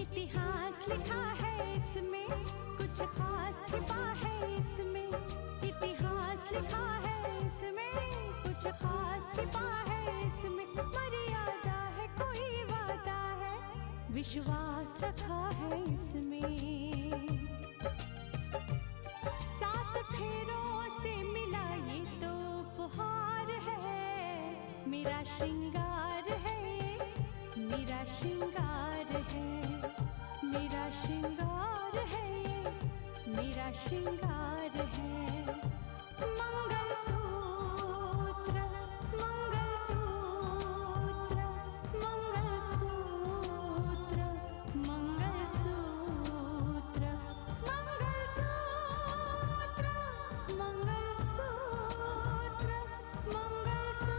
इतिहास लिखा है इसमें, कुछ खास छिपा है इसमें। इतिहास लिखा है इसमें, कुछ खास छिपा है इसमें। मर्यादा है, कोई वादा है, विश्वास रखा है इसमें। सात फेरों से मिला ये तो उपहार है, मेरा श्रृंगार है, मेरा श्रृंगार है, मेरा श्रृंगार है, मेरा श्रृंगार है। मंगलसूत्र, मंगलसूत्र, मंगलसूत्र, मंगलसूत्र, मंगलसूत्र, मंगलसूत्र, मंगलसूत्र।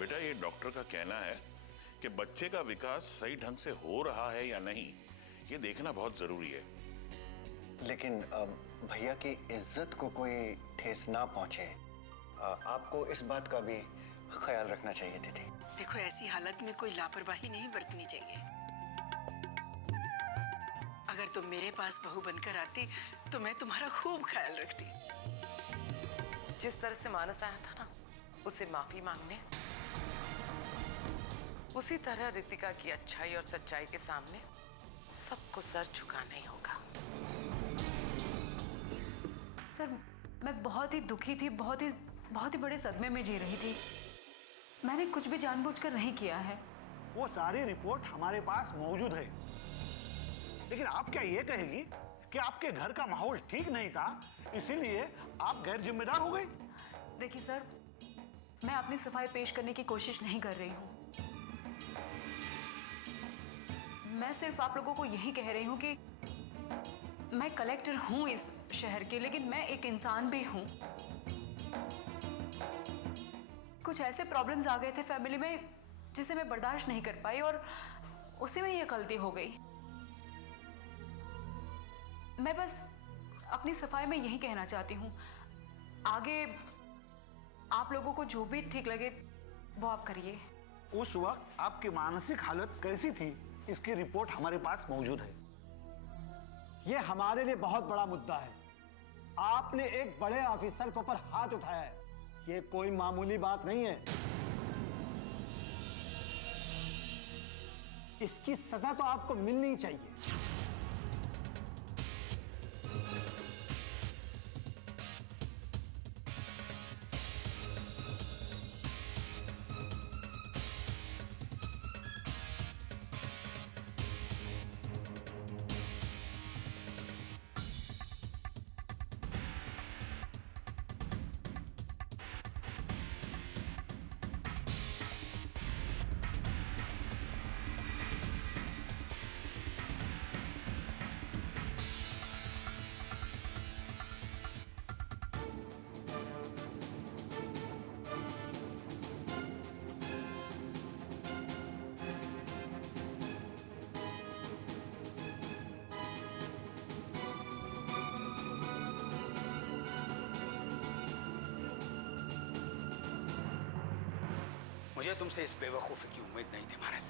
बेटा, ये डॉक्टर का कहना है कि बच्चे का विकास सही ढंग से हो रहा है या नहीं, ये देखना बहुत जरूरी है। लेकिन भैया की इज्जत को कोई ठेस ना पहुंचे, आपको इस बात का भी ख्याल रखना चाहिए दीदी। देखो, ऐसी हालत में कोई लापरवाही नहीं बरतनी चाहिए। अगर तुम मेरे पास बहू बनकर आती तो मैं तुम्हारा खूब ख्याल रखती। जिस तरह से मानस आया था ना उसे माफी मांगने, उसी तरह रितिका की अच्छाई और सच्चाई के सामने सबको सर झुकाना ही होगा। सर, मैं बहुत ही दुखी थी, बहुत ही बड़े सदमे में जी रही थी। मैंने कुछ भी जानबूझकर नहीं किया है। वो सारी रिपोर्ट हमारे पास मौजूद है, लेकिन आप क्या ये कहेगी कि आपके घर का माहौल ठीक नहीं था, इसीलिए आप गैर जिम्मेदार हो गए? देखिए सर, मैं अपनी सफाई पेश करने की कोशिश नहीं कर रही हूँ। मैं सिर्फ आप लोगों को यही कह रही हूँ कि मैं कलेक्टर हूँ इस शहर के, लेकिन मैं एक इंसान भी हूँ। कुछ ऐसे प्रॉब्लम्स आ गए थे फैमिली में जिसे मैं बर्दाश्त नहीं कर पाई और उसी में ये गलती हो गई। मैं बस अपनी सफाई में यही कहना चाहती हूँ। आगे आप लोगों को जो भी ठीक लगे वो आप करिए। उस वक्त आपकी मानसिक हालत कैसी थी, इसकी रिपोर्ट हमारे पास मौजूद है। ये हमारे लिए बहुत बड़ा मुद्दा है। आपने एक बड़े ऑफिसर के ऊपर हाथ उठाया है, ये कोई मामूली बात नहीं है। इसकी सजा तो आपको मिलनी चाहिए। मुझे तुमसे इस बेवकूफी की उम्मीद नहीं थी मानस,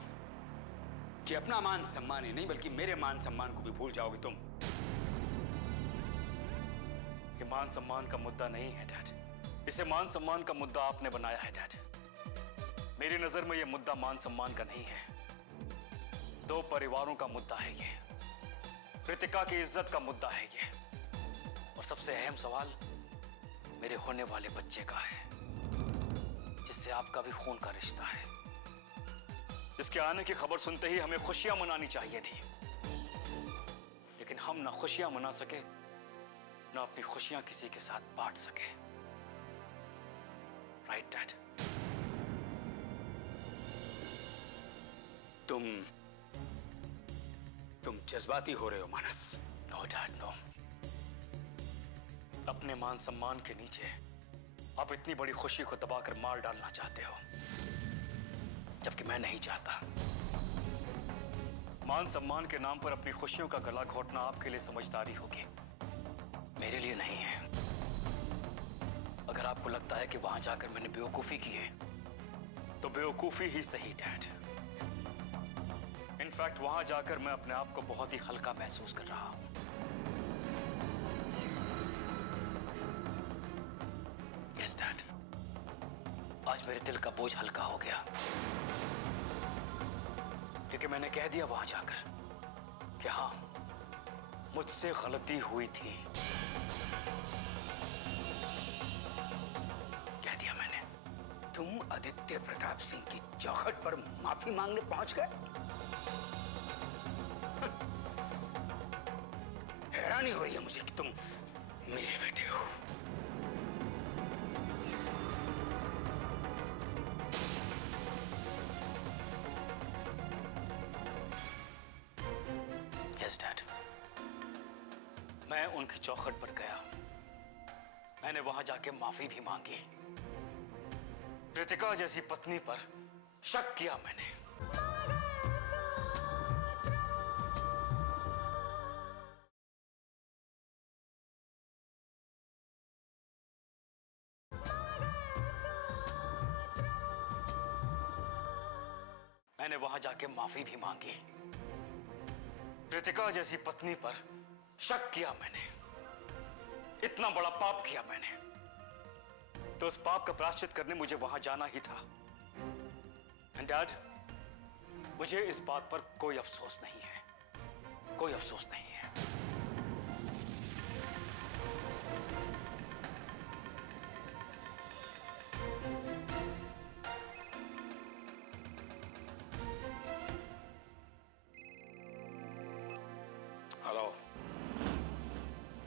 कि अपना मान सम्मान ही नहीं बल्कि मेरे मान सम्मान को भी भूल जाओगे तुम। ये मान सम्मान का मुद्दा नहीं है डैड, इसे मान सम्मान का मुद्दा आपने बनाया है डैड। मेरी नजर में ये मुद्दा मान सम्मान का नहीं है, दो परिवारों का मुद्दा है ये, रितिका की इज्जत का मुद्दा है ये, और सबसे अहम सवाल मेरे होने वाले बच्चे का है, जिससे आपका भी खून का रिश्ता है, जिसके आने की खबर सुनते ही हमें खुशियां मनानी चाहिए थी, लेकिन हम ना खुशियां मना सके ना अपनी खुशियां किसी के साथ बांट सके। Right dad? तुम जज्बाती हो रहे हो मानस। No dad no. अपने मान सम्मान के नीचे आप इतनी बड़ी खुशी को दबाकर मार डालना चाहते हो, जबकि मैं नहीं चाहता। मान सम्मान के नाम पर अपनी खुशियों का गला घोटना आपके लिए समझदारी होगी, मेरे लिए नहीं है। अगर आपको लगता है कि वहां जाकर मैंने बेवकूफी की है तो बेवकूफी ही सही डैड। इनफैक्ट वहां जाकर मैं अपने आप को बहुत ही हल्का महसूस कर रहा हूं। यस डैड, आज मेरे दिल का बोझ हल्का हो गया क्योंकि मैंने कह दिया वहां जाकर कि हाँ, मुझसे गलती हुई थी। कह दिया मैंने। तुम आदित्य प्रताप सिंह की चौखट पर माफी मांगने पहुंच गए? हैरानी हो रही है मुझे कि तुम मेरे बेटे हो। यस डैड, मैं उनकी चौखट पर गया। मैंने वहां जाके माफी भी मांगी। कृतिका जैसी पत्नी पर शक किया मैंने। मैंने वहां जाके माफी भी मांगी। कृतिका जैसी पत्नी पर शक किया मैंने। इतना बड़ा पाप किया मैंने, तो उस पाप का प्रायश्चित करने मुझे वहां जाना ही था। एंड डैड, मुझे इस बात पर कोई अफसोस नहीं है, कोई अफसोस नहीं है। हेलो,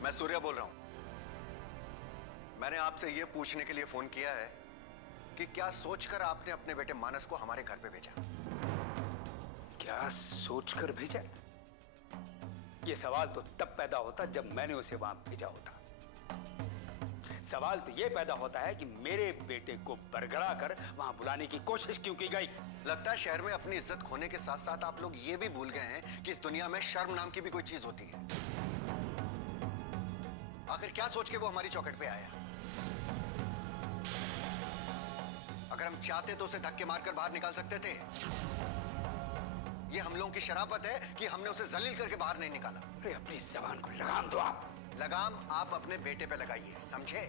मैं सूर्या बोल रहा हूं। मैंने आपसे यह पूछने के लिए फोन किया है कि क्या सोचकर आपने अपने बेटे मानस को हमारे घर पे भेजा? क्या सोचकर भेजा? यह सवाल तो तब पैदा होता जब मैंने उसे वहां भेजा होता। सवाल तो यह पैदा होता है कि मेरे बेटे को बरगला कर वहां बुलाने की कोशिश क्यों की गई? लगता है शहर में अपनी इज्जत खोने के साथ साथ आप लोग ये भी भूल गए हैं कि इस दुनिया में शर्म नाम की भी कोई चीज होती है। आखिर क्या सोच के वो हमारी चौखट पे आया? अगर हम चाहते तो उसे धक्के मारकर बाहर निकाल सकते थे। ये हम लोगों की शराफत है कि हमने उसे जलील करके बाहर नहीं निकाला। अरे अपनी जबान को लगाम दो आप। लगाम आप अपने बेटे पे लगाइए, समझे?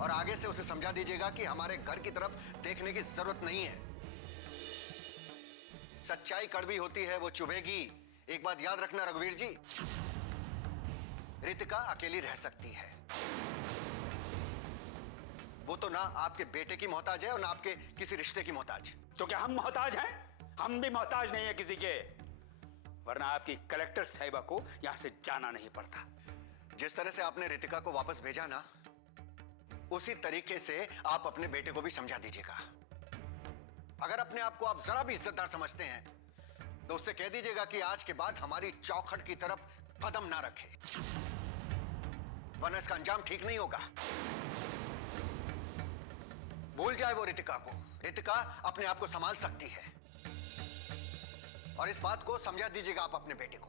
और आगे से उसे समझा दीजिएगा कि हमारे घर की तरफ देखने की जरूरत नहीं है। सच्चाई कड़वी होती है, वो चुभेगी। एक बात याद रखना रघुवीर जी, रितिका अकेली रह सकती है। वो तो ना आपके बेटे की मोहताज है और ना आपके किसी रिश्ते की मोहताज। तो क्या हम मोहताज हैं? हम भी मोहताज नहीं है किसी के, वरना आपकी कलेक्टर साहिबा को यहां से जाना नहीं पड़ता। जिस तरह से आपने रितिका को वापस भेजा ना, उसी तरीके से आप अपने बेटे को भी समझा दीजिएगा। अगर अपने आप को आप जरा भी इज्जतदार समझते हैं तो उससे कह दीजिएगा कि आज के बाद हमारी चौखट की तरफ कदम ना रखे, वरना इसका अंजाम ठीक नहीं होगा। भूल जाए वो रितिका को। रितिका अपने आप को संभाल सकती है, और इस बात को समझा दीजिएगा आप अपने बेटे को।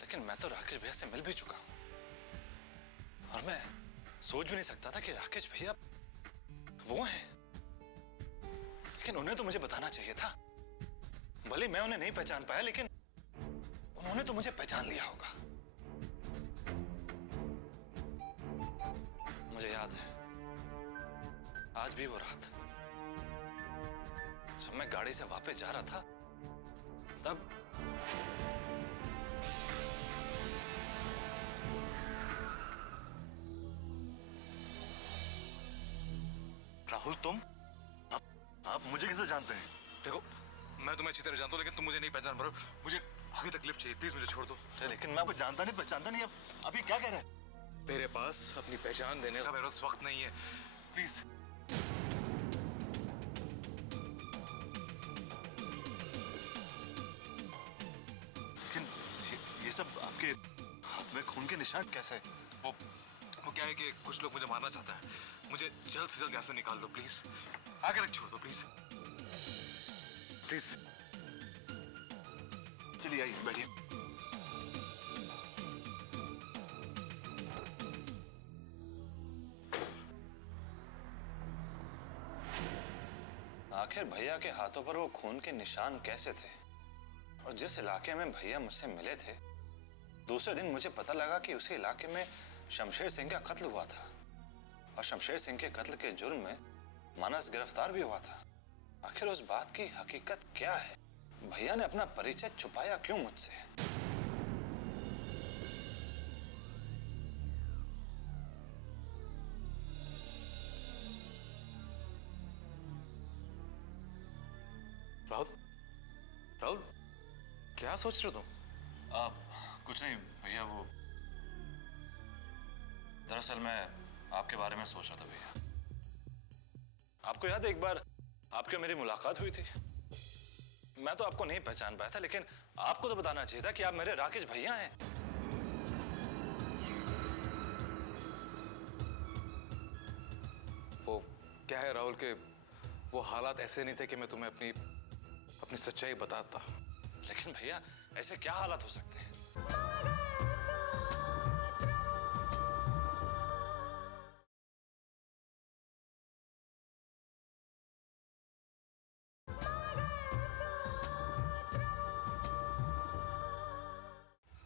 लेकिन मैं तो राकेश भैया से मिल भी चुका हूं, और मैं सोच भी नहीं सकता था कि राकेश भैया वो हैं। लेकिन उन्हें तो मुझे बताना चाहिए था। भले मैं उन्हें नहीं पहचान पाया, लेकिन उन्होंने तो मुझे पहचान लिया होगा। मुझे याद है, आज भी वो रात जब मैं गाड़ी से वापस जा रहा था, तब राहुल, तुम? आप मुझे कैसे जानते हैं? देखो, मैं तुम्हें अच्छी तरह जानता हूँ, लेकिन तुम मुझे नहीं पहचान पा रहे हो। मुझे आगे तक लिफ्ट चाहिए, प्लीज मुझे छोड़ दो। लेकिन मैं आपको जानता नहीं पहचानता नहीं। अब अभी क्या कह रहे हैं? मेरे पास अपनी पहचान देने का मेरे पास वक्त नहीं है, प्लीज। लेकिन ये सब आपके हाथ में खून के निशान कैसे? वो क्या है कि कुछ लोग मुझे मारना चाहता है। मुझे जल्द से जल्द यहाँ से निकाल दो प्लीज। आगे रख छोड़ दो प्लीज। प्लीज चलिए आइए बैठिए। आखिर भैया के हाथों पर वो खून के निशान कैसे थे? और जिस इलाके में भैया मुझसे मिले थे, दूसरे दिन मुझे पता लगा कि उसी इलाके में शमशेर सिंह का कत्ल हुआ था और शमशेर सिंह के कत्ल के जुर्म में मानस गिरफ्तार भी हुआ था। आखिर उस बात की हकीकत क्या है? भैया ने अपना परिचय छुपाया क्यों मुझसे? राहुल, राहुल क्या सोच रहे हो तुम? आप कुछ नहीं भैया, वो दरअसल मैं आपके बारे में सोच रहा था भैया। आपको याद है एक बार आपकी और मेरी मुलाकात हुई थी? मैं तो आपको नहीं पहचान पाया था, लेकिन आपको तो बताना चाहिए था कि आप मेरे राकेश भैया हैं। वो क्या है राहुल के वो हालात ऐसे नहीं थे कि मैं तुम्हें अपनी सच्चाई बताता। लेकिन भैया ऐसे क्या हालात हो सकते हैं?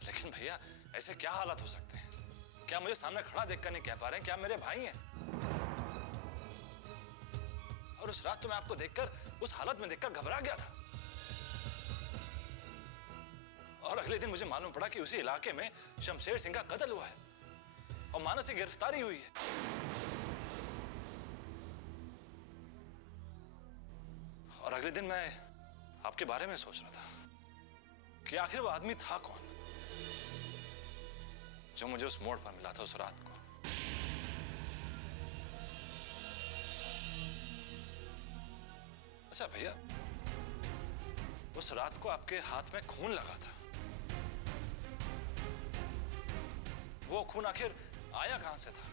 लेकिन भैया ऐसे क्या हालात हो सकते हैं? क्या मुझे सामने खड़ा देखकर नहीं कह पा रहे हैं कि आप मेरे भाई हैं? और उस रात तो मैं आपको देखकर, उस हालत में देखकर घबरा गया था। और अगले दिन मुझे मालूम पड़ा कि उसी इलाके में शमशेर सिंह का कत्ल हुआ है और मानस की गिरफ्तारी हुई है। और अगले दिन मैं आपके बारे में सोच रहा था कि आखिर वो आदमी था कौन जो मुझे उस मोड़ पर मिला था उस रात को। अच्छा भैया, उस रात को आपके हाथ में खून लगा था। वो खून आखिर आया कहां से था?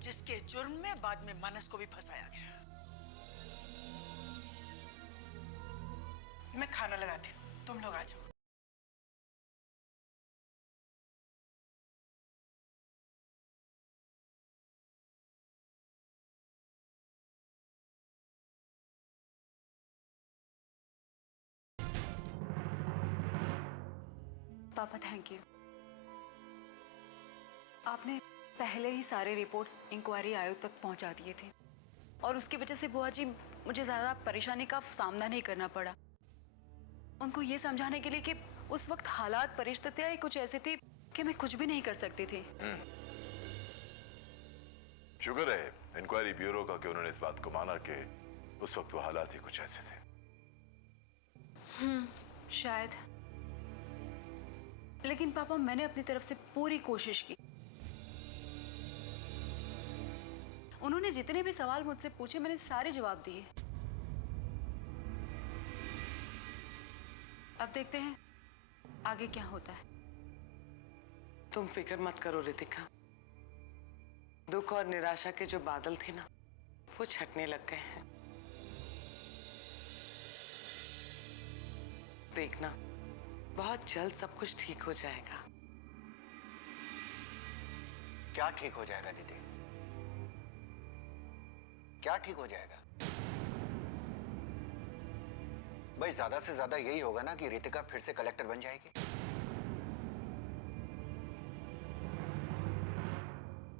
जिसके जुर्म में बाद में मानस को भी फंसाया गया। मैं खाना लगाती हूँ, तुम लोग आ जाओ। पापा थैंक यू। आपने पहले ही सारे रिपोर्ट्स इंक्वायरी आयोग तक पहुंचा दिए थे और उसकी वजह से बुआ जी मुझे ज़्यादा परेशानी का सामना नहीं करना पड़ा। उनको ये समझाने के लिए कि उस वक्त हालात परिस्थितियां ही कुछ ऐसी थी कि मैं कुछ भी नहीं कर सकती थी। शुक्र है इंक्वायरी ब्यूरो का कि उन्होंने इस बात को माना कि उस वक्त वो हालात ही कुछ ऐसे थे। शायद, लेकिन पापा मैंने अपनी तरफ से पूरी कोशिश की। उन्होंने जितने भी सवाल मुझसे पूछे मैंने सारे जवाब दिए। अब देखते हैं आगे क्या होता है। तुम फिक्र मत करो रितिका, दुख और निराशा के जो बादल थे ना वो छटने लग गए हैं। देखना बहुत जल्द सब कुछ ठीक हो जाएगा। क्या ठीक हो जाएगा दीदी? क्या ठीक हो जाएगा? भाई ज्यादा से ज्यादा यही होगा ना कि रितिका फिर से कलेक्टर बन जाएगी।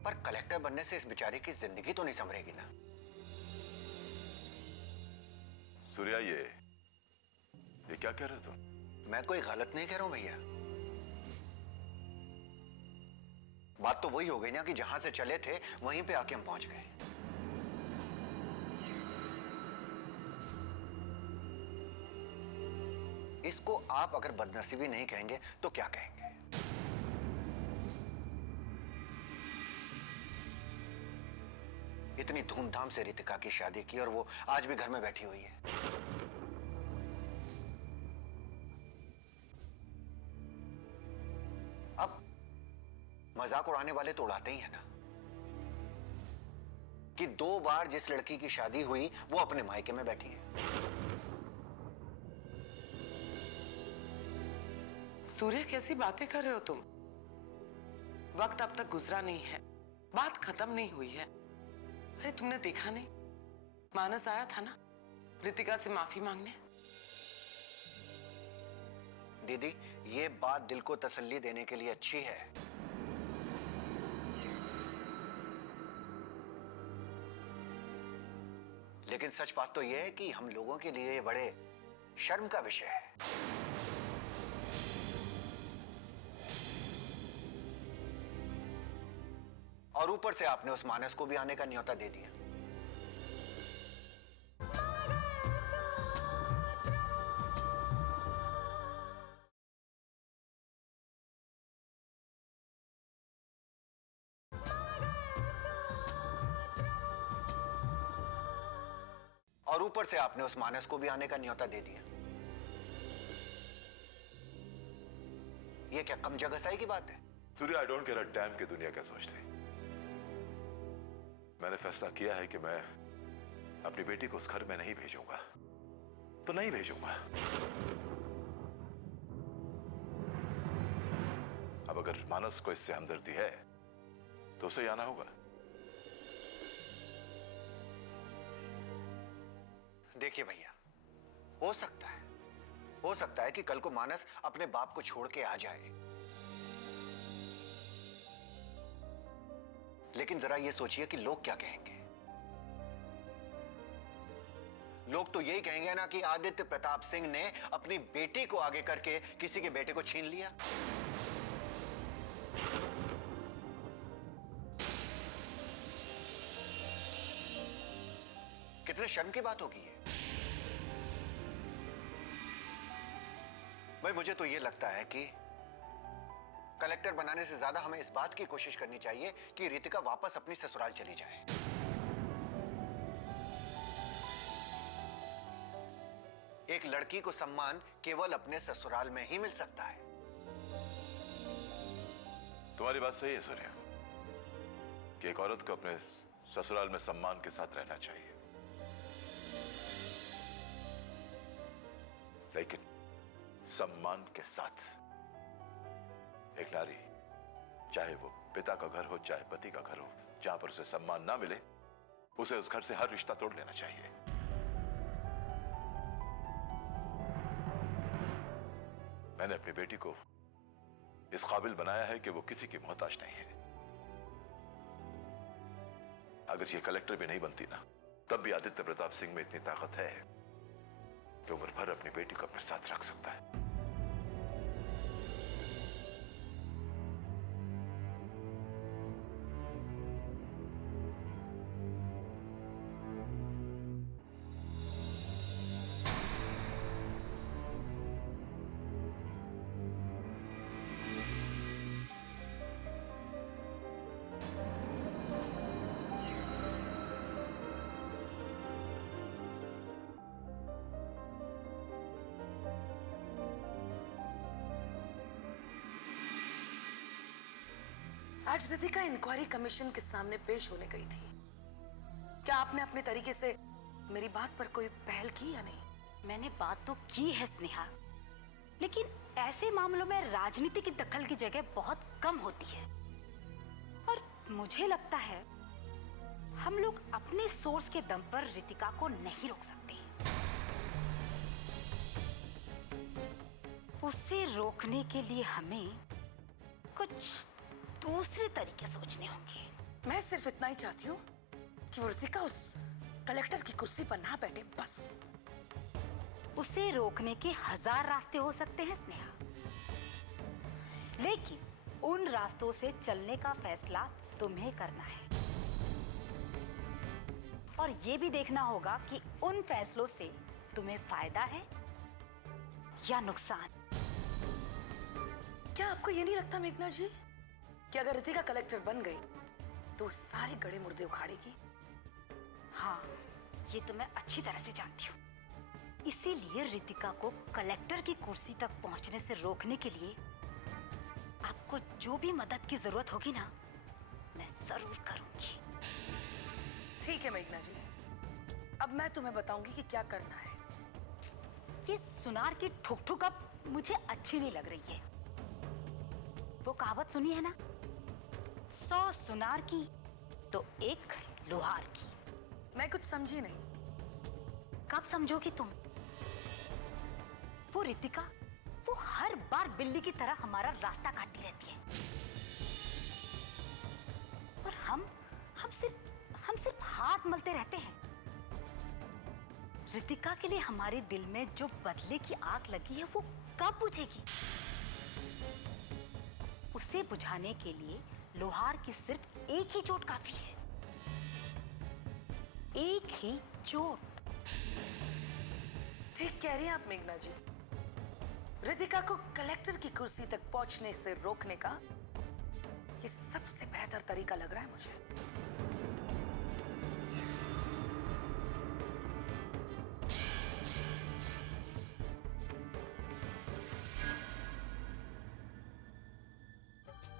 पर कलेक्टर बनने से इस बेचारे की जिंदगी तो नहीं संभलेगी ना। सूर्या ये क्या कह रहे हो तुम? मैं कोई गलत नहीं कह रहा हूं भैया। बात तो वही हो गई ना कि जहां से चले थे वहीं पे आके हम पहुंच गए। इसको आप अगर बदनसीबी नहीं कहेंगे तो क्या कहेंगे? इतनी धूमधाम से रितिका की शादी की और वो आज भी घर में बैठी हुई है। मजाक उड़ाने वाले तो उड़ाते ही है ना, कि 2 बार जिस लड़की की शादी हुई वो अपने मायके में बैठी है। सूर्य, कैसी बातें कर रहे हो तुम? वक्त अब तक गुजरा नहीं है, बात खत्म नहीं हुई है। अरे तुमने देखा नहीं, मानस आया था ना रितिका से माफी मांगने। दीदी, ये बात दिल को तसल्ली देने के लिए अच्छी है, लेकिन सच बात तो यह है कि हम लोगों के लिए ये बड़े शर्म का विषय है। और ऊपर से आपने उस मानस को भी आने का न्योता दे दिया। और ऊपर से आपने उस मानस को भी आने का न्योता दे दिया। ये क्या कम जगहसाई की बात है? Surya, I don't care a damn की दुनिया क्या सोचती। मैंने फैसला किया है कि मैं अपनी बेटी को उस घर में नहीं भेजूंगा, तो नहीं भेजूंगा। अब अगर मानस को इससे हमदर्दी है तो उसे आना होगा। देखिए भैया, हो सकता है कि कल को मानस अपने बाप को छोड़ के आ जाए, लेकिन जरा ये सोचिए कि लोग क्या कहेंगे। लोग तो यही कहेंगे ना कि आदित्य प्रताप सिंह ने अपनी बेटी को आगे करके किसी के बेटे को छीन लिया। कितने शर्म की बात होगी ये। भाई, मुझे तो ये लगता है कि कलेक्टर बनाने से ज्यादा हमें इस बात की कोशिश करनी चाहिए कि रितिका वापस अपनी ससुराल चली जाए। एक लड़की को सम्मान केवल अपने ससुराल में ही मिल सकता है। तुम्हारी बात सही है सूर्य, कि एक औरत को अपने ससुराल में सम्मान के साथ रहना चाहिए, लेकिन सम्मान के साथ एक नारी, चाहे वो पिता का घर हो चाहे पति का घर हो, जहां पर उसे सम्मान ना मिले उसे उस घर से हर रिश्ता तोड़ लेना चाहिए। मैंने अपनी बेटी को इस काबिल बनाया है कि वो किसी की मोहताज नहीं है। अगर ये कलेक्टर भी नहीं बनती ना, तब भी आदित्य प्रताप सिंह में इतनी ताकत है कि उम्र भर अपनी बेटी को अपने साथ रख सकता है। आज रितिका इंक्वायरी कमीशन के सामने पेश होने गई थी। क्या आपने अपने तरीके से मेरी बात पर कोई पहल की या नहीं? मैंने बात तो की है स्नेहा, लेकिन ऐसे मामलों में राजनीति की दखल की जगह बहुत कम होती है। और मुझे लगता है हम लोग अपने सोर्स के दम पर रितिका को नहीं रोक सकते। उसे रोकने के लिए हमें कुछ दूसरे तरीके सोचने होंगे। मैं सिर्फ इतना ही चाहती हूँ कि वो रितिका उस कलेक्टर की कुर्सी पर ना बैठे, बस। उसे रोकने के 1000 रास्ते हो सकते हैं स्नेहा, लेकिन उन रास्तों से चलने का फैसला तुम्हें करना है। और ये भी देखना होगा कि उन फैसलों से तुम्हें फायदा है या नुकसान। क्या आपको ये नहीं लगता मेघना जी कि अगर रितिका कलेक्टर बन गई तो वो सारे गड़े मुर्दे उखाड़ेगी? हाँ, ये तो मैं अच्छी तरह से जानती हूँ। इसीलिए रितिका को कलेक्टर की कुर्सी तक पहुंचने से रोकने के लिए आपको जो भी मदद की जरूरत होगी ना, मैं जरूर करूंगी। ठीक है मेघना जी, अब मैं तुम्हें बताऊंगी कि क्या करना है। ये सुनार की ठुक ठुक अब मुझे अच्छी नहीं लग रही है। वो कहावत सुनी है ना, 100 सुनार की तो 1 लोहार की। मैं कुछ समझी नहीं। कब समझोगी तुम? वो रितिका, वो हर बार बिल्ली की तरह हमारा रास्ता काटती रहती है, और हम सिर्फ हाथ मलते रहते हैं। रितिका के लिए हमारे दिल में जो बदले की आग लगी है वो कब बुझेगी? उसे बुझाने के लिए लोहार की सिर्फ एक ही चोट काफी है, एक ही चोट। ठीक कह रही हैं आप मेघना जी। रितिका को कलेक्टर की कुर्सी तक पहुंचने से रोकने का ये सबसे बेहतर तरीका लग रहा है मुझे।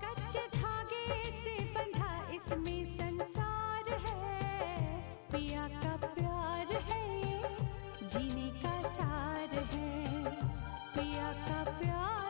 कच्चे धागे से बंधा इसमें संसार है, पिया का प्यार है ये जीने का सार है, पिया का प्यार